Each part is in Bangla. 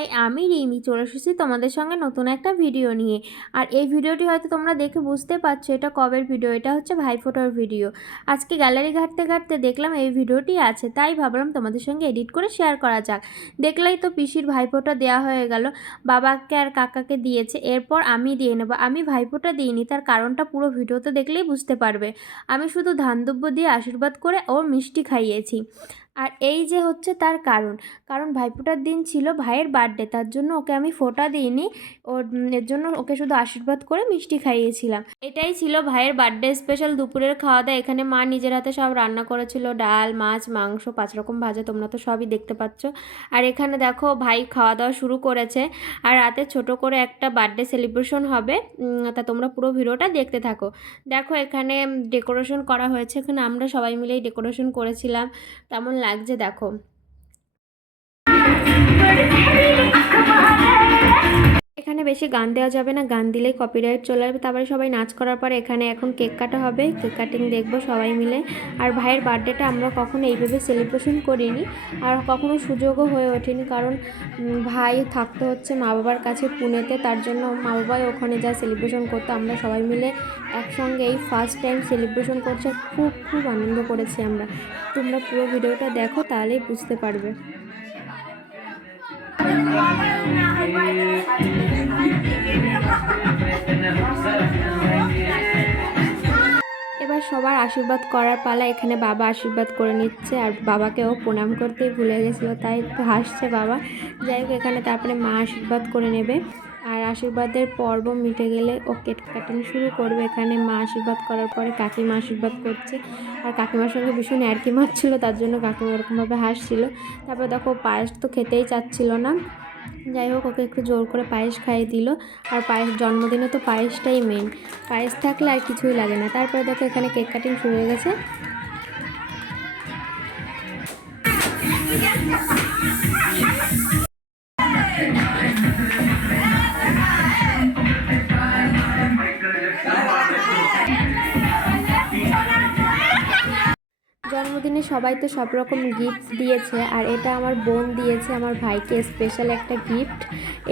হাই, আমি রিমি চলে এসেছি তোমাদের সঙ্গে নতুন একটা ভিডিও নিয়ে। আর এই ভিডিওটি হয়তো তোমরা দেখে বুঝতে পারছো এটা কবের ভিডিও। এটা হচ্ছে ভাইফোঁটার ভিডিও। আজকে গ্যালারি ঘাঁটতে ঘাঁটতে দেখলাম এই ভিডিওটি আছে, তাই ভাবলাম তোমাদের সঙ্গে এডিট করে শেয়ার করা যাক। দেখলেই তো পিসির ভাইফোঁটা দেওয়া হয়ে গেল, বাবাকে আর কাকাকে দিয়েছে, এরপর আমি দিয়ে নেবো। আমি ভাইফোঁটা দিইনি, তার কারণটা পুরো ভিডিওতে দেখলেই বুঝতে পারবে। আমি শুধু ধান দুব্য দিয়ে আশীর্বাদ করে ওর মিষ্টি খাইয়েছি। আর এই যে হচ্ছে তার কারণ ভাইফোঁটার দিন ছিল ভাইয়ের বার্থডে, তার জন্য ওকে আমি ফোঁটা দিইনি। এর জন্য ওকে শুধু আশীর্বাদ করে মিষ্টি খাইয়েছিলাম। এটাই ছিল ভাইয়ের বার্থডে স্পেশাল দুপুরের খাওয়া দাওয়া। এখানে মা নিজের হাতে সব রান্না করেছিল, ডাল, মাছ, মাংস, 5 রকম ভাজা, তোমরা তো সবই দেখতে পাচ্ছ। আর এখানে দেখো ভাই খাওয়া দাওয়া শুরু করেছে। আর রাতে ছোট করে একটা বার্থডে সেলিব্রেশন হবে, তা তোমরা পুরো ভিডিওটা দেখতে থাকো। দেখো এখানে ডেকোরেশন করা হয়েছে, এখানে আমরা সবাই মিলেই ডেকোরেশন করেছিলাম। কেমন লাগছে দেখো। এখানে বেশি গান দেওয়া যাবে না, গান দিলেই কপিরাইট চলে আসবে। তারপরে সবাই নাচ করার পর এখানে এখন কেক কাটা হবে, কেক কাটিং দেখবো সবাই মিলে। আর ভাইয়ের বার্থডেটা আমরা কখনো এইভাবে সেলিব্রেশন করিনি, আর কখনো সুযোগও হয়ে ওঠেনি, কারণ ভাই থাকতে হচ্ছে মা বাবার কাছে পুনেতে, তার জন্য মা বাবাই ওখানে যা সেলিব্রেশন করতো। আমরা সবাই মিলে একসঙ্গে এই ফার্স্ট টাইম সেলিব্রেশন করছি, খুব খুব আনন্দ করেছি আমরা। তোমরা পুরো ভিডিওটা দেখো, তাহলেই বুঝতে পারবে। এবার সবার আশীর্বাদ করার পালা। এখানে বাবা আশীর্বাদ করে নিচ্ছে, আর বাবাকেও প্রণাম করতেই ভুলে গেছিলো, তাই একটু হাসছে বাবা। যাই হোক, এখানে তারপরে মা আশীর্বাদ করে নেবে। আর আশীর্বাদের পর্ব মিটে গেলে ও কেক কাটিং শুরু করবে। এখানে মা আশীর্বাদ করার পরে কাকিমা আশীর্বাদ করছে, আর কাকিমার সঙ্গে ভীষণ অ্যারকি মারছিল, তার জন্য কাকিমা ওরকমভাবে হাসছিল। তারপর দেখো পায়েস তো খেতেই চাচ্ছিল না, যাই হোক ওকে একটু জোর করে পায়েস খাইয়ে দিল। আর পায়েস, জন্মদিনে তো পায়েসটাই মেন, পায়েস থাকলে আর কিছুই লাগে না। তারপরে দেখো এখানে কেক কাটিং শুরু হয়ে গেছে। জন্মদিনে সবাই তো সব রকম গিফট দিয়েছে, আর এটা আমার বোন দিয়েছে আমার ভাইকে স্পেশাল একটা গিফট।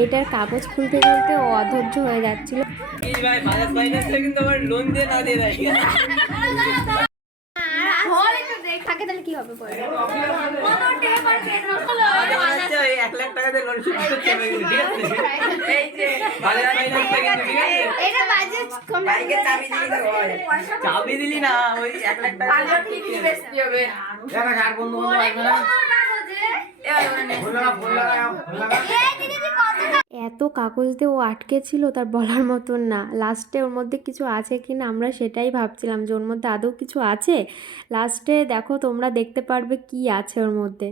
এটার কাগজ খুলতে খুলতে ও অধৈর্য হয়ে যাচ্ছিল। চাবি দিলি না, ওই 1 লাখ টাকা এত কাগজ দিয়ে ও আটকে ছিল তার বলার মতন না। লাস্টে ওর মধ্যে কিছু আছে কি না আমরা সেটাই ভাবছিলাম, যে ওর মধ্যে আদৌ কিছু আছে। লাস্টে দেখো তোমরা দেখতে পারবে কি আছে ওর মধ্যে।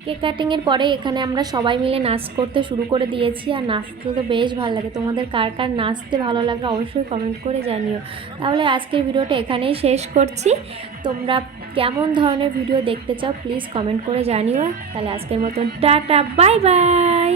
কেক কাটিংয়ের পরে এখানে আমরা সবাই মিলে নাচ করতে শুরু করে দিয়েছি। আর নাচতে তো বেশ ভালো লাগে, তোমাদের কার কার নাচতে ভালো লাগে অবশ্যই কমেন্ট করে জানিও। তাহলে আজকের ভিডিওটা এখানেই শেষ করছি। তোমরা কেমন ধরনের ভিডিও দেখতে চাও প্লিজ কমেন্ট করে জানিও। তাহলে আজকের মতন টাটা, বাই বাই।